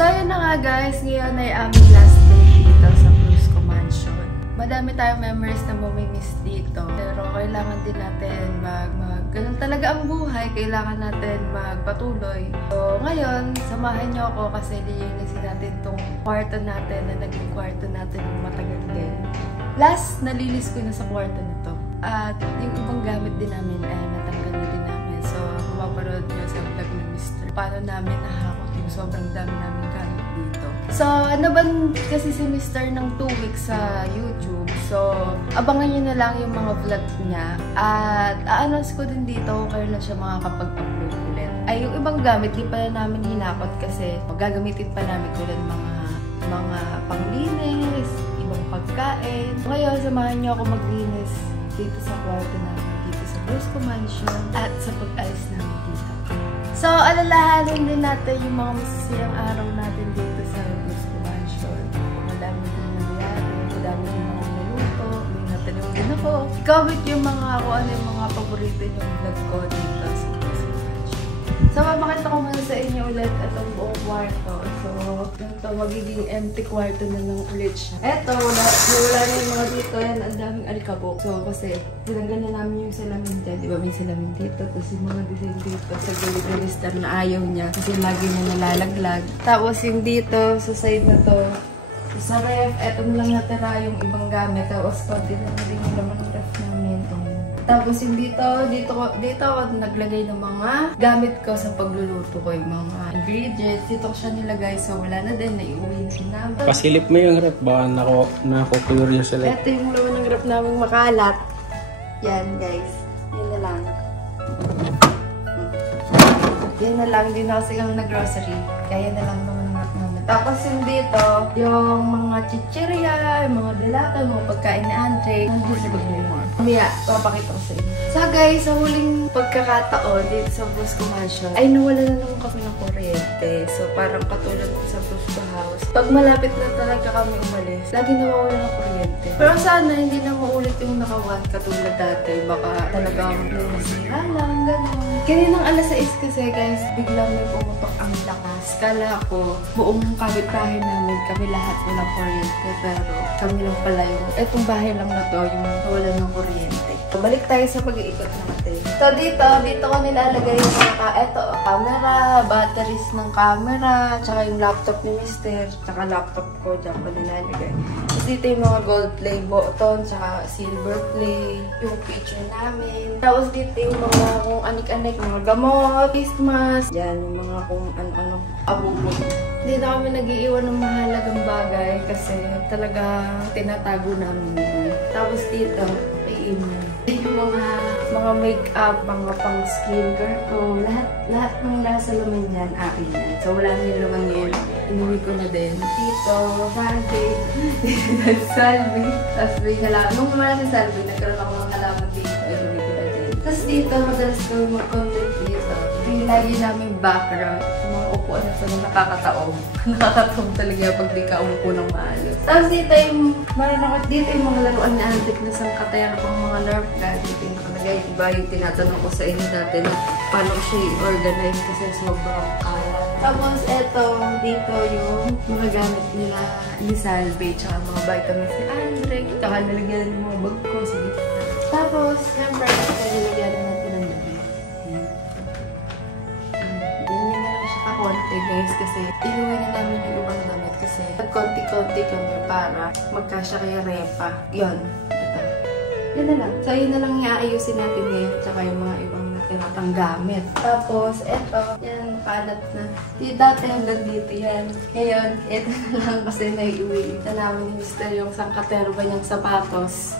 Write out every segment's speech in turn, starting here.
So, yun na nga guys. Ngayon ay aming last day dito sa Brusco Mansion. Madami tayong memories na mamimiss dito. Pero kailangan din natin ganun talaga ang buhay. Kailangan natin magpatuloy. So, ngayon, samahan niyo ako kasi lilinisin natin tong kwarto natin na naging kwarto natin yung matagal din. Last, nalilis ko na sa kwarto na to. At yung ibang gamit din namin ay natanggal na din namin. So, mapapanood nyo sa vlog ni Mr. Paano namin nahakot yung sobrang dami namin gamit dito. So, naban kasi si Mr. ng 2 weeks sa YouTube. So, abangan nyo na lang yung mga vlog niya. At a-announce ko din dito kung kailan siya makakapag-upload ulit. Ay, yung ibang gamit, di pa namin hinakot kasi gagamitin pa namin ulit mga panglinis, ibang pagkain. Ngayon, samahan nyo ako maglinis dito sa kwarto namin, dito sa Brusco Mansion, at sa pag-alis namin dito. So, alalahanin din natin yung mga masasayang araw natin dito sa Brusco Mansion. Madami din nangyari, madami din mga naluto, may natanong din ako. I-comment yung mga kung ano yung mga paborito yung vlog ko dito sa Brusco Mansion. So, mapakita ko muna sa inyo ulit itong buong kwarto. So, ito, magiging empty kwarto na lang ulit siya. Eto, wala na yung mga dito. Yan, ang daming alikabok. So, kasi, tinanggal na namin yung salamin dyan. Di ba may salamin dito? Tapos yung mga design dito sa gulid-gulistar na ayaw niya. Kasi lagi na nalalaglag. Tapos yung dito, sa side na to, sa ref, eto na lang natira yung ibang gamit. Tapos, konti na rin yung laman ng ref namin. Tapos yung dito ako naglagay ng mga gamit ko sa pagluluto ko, yung mga ingredients. Dito ko siya nilagay, so wala na din, naiuwi na din namin. Pasilip mo yung rep, baka nako-curious sila. Ito yung laman ng rep namin makalat. Yan guys, yan na lang. Yan na lang, hindi na kasi kami nag-grocery. Kaya yan na lang naman ng rep namin. Tapos yung dito, yung mga chichirya, yung mga delata, yung mga pagkain ni Andre. Nandun sa bag mo. Mamaya, papakita ko sa inyo. So guys, sa huling pagkakataon dito sa Brusco Mansion, ay nawala na naman kami ng kuryente. So parang katulad sa Brusco House. Pag malapit na talaga kami umalis, lagi nawawala ng kuryente. Pero sana hindi na maulit yung nakawan katulad dati. Baka talagang nasira lang, gano'n. Kaninang alas 6 kasi guys, biglang may pumutok ang lakas. Kala ko, buong kapitbahay namin, kami lahat walang kuryente. Pero kami lang pala yung, etong bahay lang na to, yung wala ng kuryente. Balik tayo sa pag-iikot natin. So dito ko nilalagay yung camera, batteries ng camera, tsaka yung laptop ni Mr. Tsaka laptop ko, dyan ko nilalagay. Tapos dito yung mga gold play button, tsaka silver play, yung picture namin. Tapos dito yung mga kung anik-anik, mga gamot, face mask, yan, yung mga kung ano-ano, abubot. Hindi na kami nag-iiwan ng mahalagang bagay kasi talaga tinatago namin yun. Tapos dito, yung mga make-up, mga pang-skincare ko, lahat ng nasa laman yan, akin yan. So, wala na yung laman yun. Inuwi ko na din. Dito, salve. Salve. Tapos may halaman. Nung wala si salve, nagkaroon ako ng halaman dito. Inuwi ko na din. Tapos dito, madalas ko mag-content dito. Ito yung lagi namin background. Mga upuan na sa nakakataob. Nakakataob talaga pag di ka umupo ng maayos. Tapos dito yung, maranakot dito yung mga laruan na antik na sangkatera pang mga nerf gun. Dito yung nakalagay. Diba yung tinatanong ko sa inyo dati na paano siya i-organize kasi sobrang kalat. Tapos eto, dito yung mga gamit nila ni Salve, tsaka mga vitamins ni Andre. Tsaka nalagyan ng mga bag ko. Sige. Tapos, siyempre, nilagyan na natin ng labi. Ganyan na lang siya kakonti guys kasi inuwi na namin yung ibang damit kasi konti-konti kami para magkasya kaya repa. Yun. Ito. Yan na lang. So, yun na lang iaayusin natin ngayon tsaka yung mga ibang natinatang gamit. Tapos, eto. Yan, kalat na. Dati hanggang dito yan. Ngayon, eto na lang kasi naiuwi. Ito namin ni Mr. yung sangkatero ba niyang sapatos.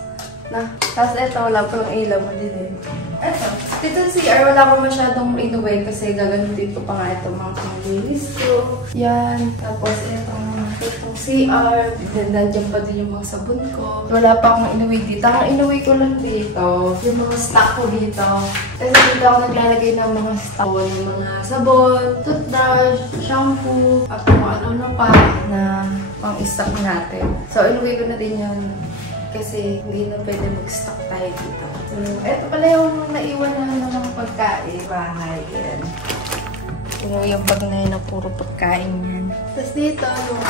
Tapos eto, wala pa yung ilaw mo din. Eto, dito sa CR, wala ko masyadong inuwi kasi gagamitin ko pa nga itong mga panglinis ko. Yan. Tapos itong CR. Nandiyan pa din yung mga sabon ko. Wala pa akong inuwi dito. Ang inuwi ko lang dito, yung mga stock ko dito. Kasi dito ako naglalagay ng mga stock ko. Yung mga sabon, toothbrush, shampoo, at kung ano-ano pa na pang-stock natin. So, inuwi ko na din yun. Kasi hindi na pwede mag-stock tayo dito. So, eto pala yung naiwan na ng mga pagkain. Bahay, yan. Yung bag na yun na puro pagkain yan. Tapos dito, yung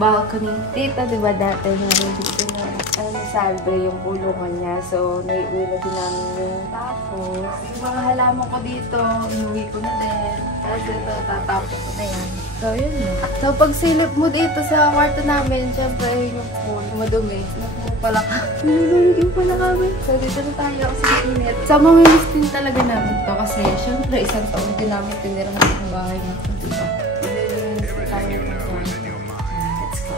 balcony. Dito, di ba dati meron dito na salve yung kulungan niya. So, naiuwi na din namin yun. Tapos, yung mga halaman ko dito, inuwi ko na din. Tapos ito, tatapos ko na yan. So, yun na. So, pag silip mo dito sa kwarto namin, syempre, yung pool, madumi. Naku, pala ka. Nilulugin pala kami. So, dito na tayo kasi init. Sa mga listin talaga namin to kasi, syempre, isang taon din namin tinirang sa bahay natin, diba?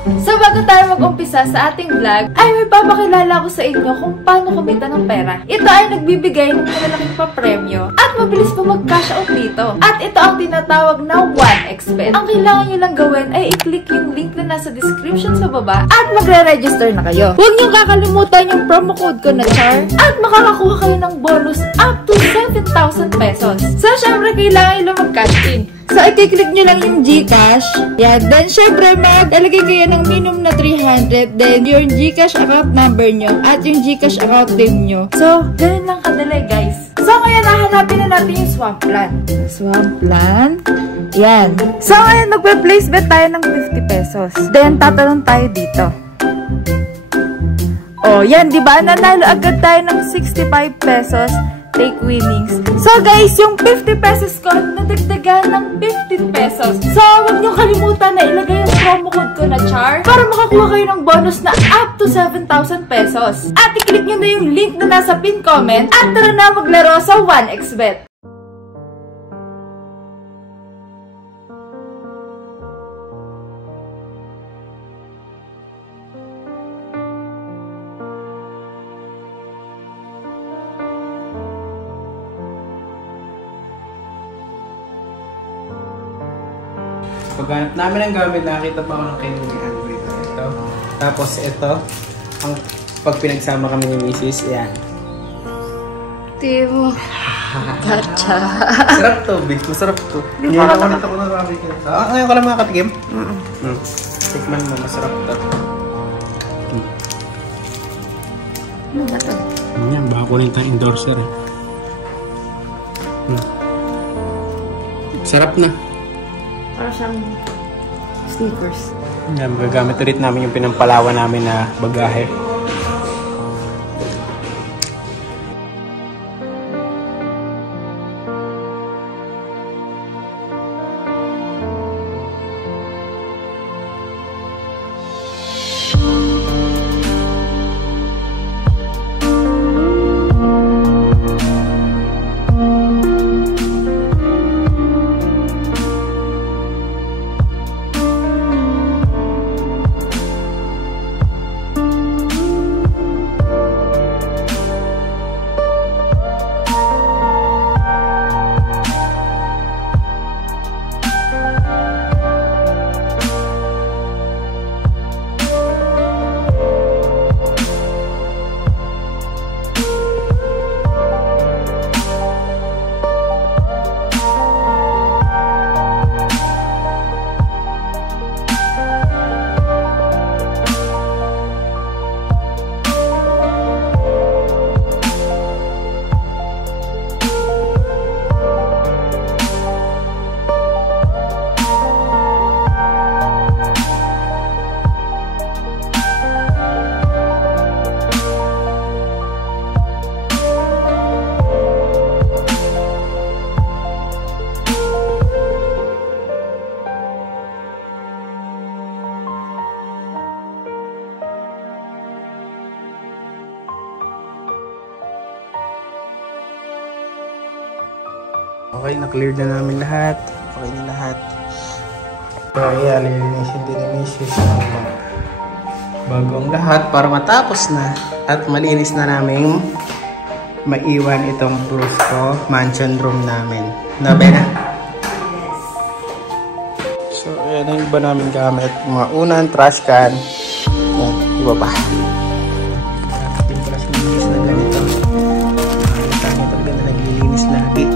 So, bago tayo mag-umpisa sa ating vlog, ay may papakilala ko sa inyo kung paano kumita ng pera. Ito ay nagbibigay ng malalaking papremyo at mabilis pa mag-cash out dito. At ito ang tinatawag na 1xBet. Ang kailangan nyo lang gawin ay i-click yung link na nasa description sa baba at magre-register na kayo. Huwag nyo kakalimutan yung promo code ko na CHAR at makakakuha kayo ng bonus up to 7,000 pesos. So, syempre, kailangan nyo mag-cash in. So, i-click nyo lang yung GCash. Yan. Then, syempre, maglalagay kayo ng minimum na 300. Then, yung GCash account number nyo at yung GCash account name nyo. So, ganun lang kadali, guys. So, ngayon, hahanapin na natin yung swap plan. Swap plan. Yan. So, ngayon, magpe-place bet tayo ng 50 pesos. Then, tatanong tayo dito. Oh, yan, di ba? Nanalo agad tayo ng 65 pesos. Take winnings. So guys, yung 50 pesos ko, nadagdagan ng 15 pesos. So, huwag nyo kalimutan na ilagay yung promo code ko na CHAR para makakuha kayo ng bonus na up to 7,000 pesos. At i-click nyo na yung link na nasa pin comment at tara na maglaro sa 1xBet. Paghanap namin ang gamit, nakita pa ako ng kay ni Andre na ito. Tapos ito, ang pag pinagsama kami ni Mrs. Yan. Timo. Gotcha. Masarap to, Big. Masarap to. Ngayon ako nito ko na marami ka. Ngayon ko lang makatikim? Tikman mo, masarap to. Ano ba ito? Yan, baka kunin tayong endorser. Sarap na. Para siyang sneakers. Yan, magagamit ulit namin yung pinampalawan namin na bagahe. Okay, na-clear na namin lahat. Okay na lahat. So, ayan, nilinisin din ni Mrs. Bago ang lahat para matapos na. At malinis na namin maiwan itong Brusco mansion room namin. Nabe na? Yes. So, ayan ang iba namin gamit. Mga unan, trash can. Ayan, iba pa. Ating pala si Mrs. na ganito. Nakakita niya talaga na naglilinis lagi.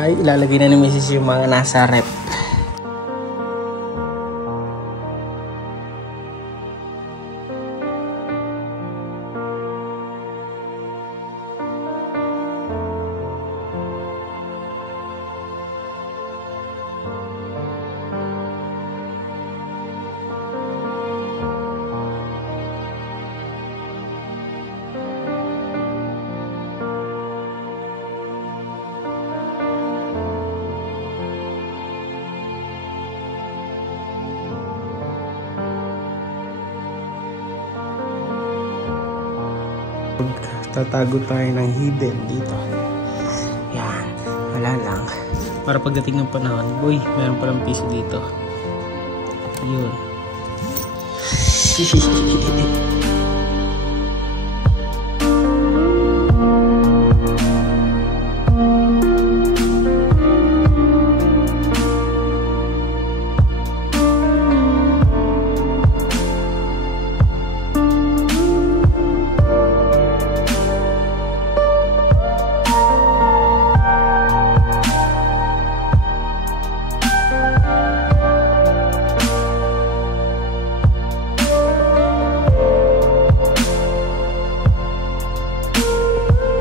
ay ilalagay na ni Mrs. yung mga nasa rep. Tatago tayo ng hidden dito. Yan. Wala lang. Para pagdating ng panahon, boy, meron palang piso dito. Yun.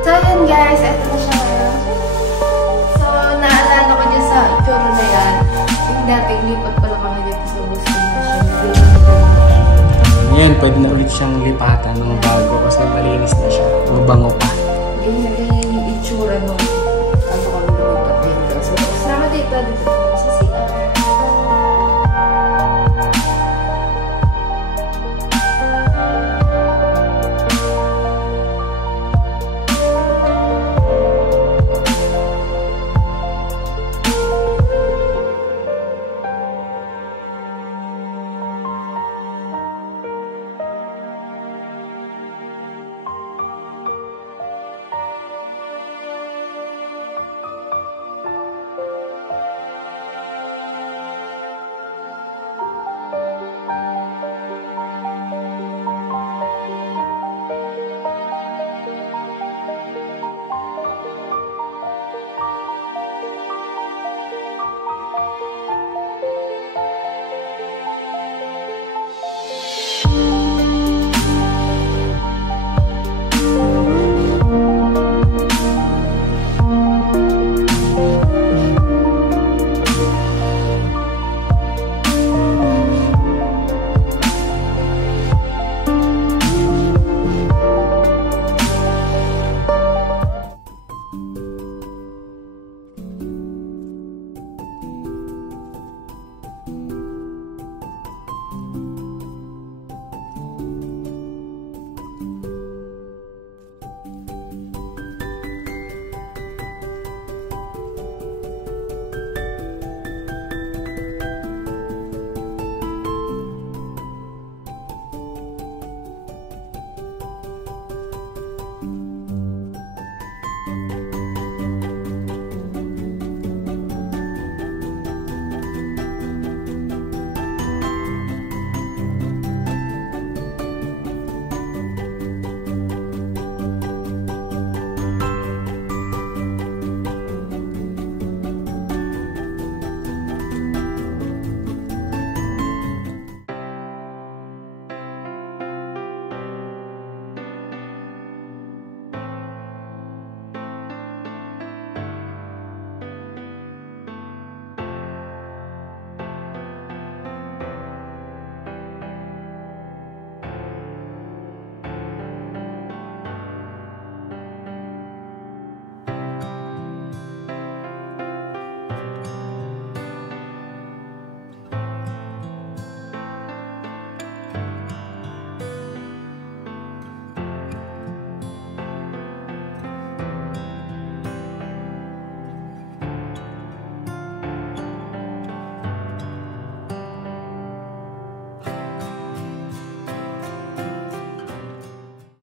So, yun guys, eto na siya ngayon. So, naalala ko niya sa itsura na yan. Yung dating lipat pala kami dito sa Boston Nation. Yan, pwede na ulit siyang lipatan ng bago kasi malinis na siya. Mabango pa. Ganyan yung itsura nung ano kami lumipat dito. So, sama dito.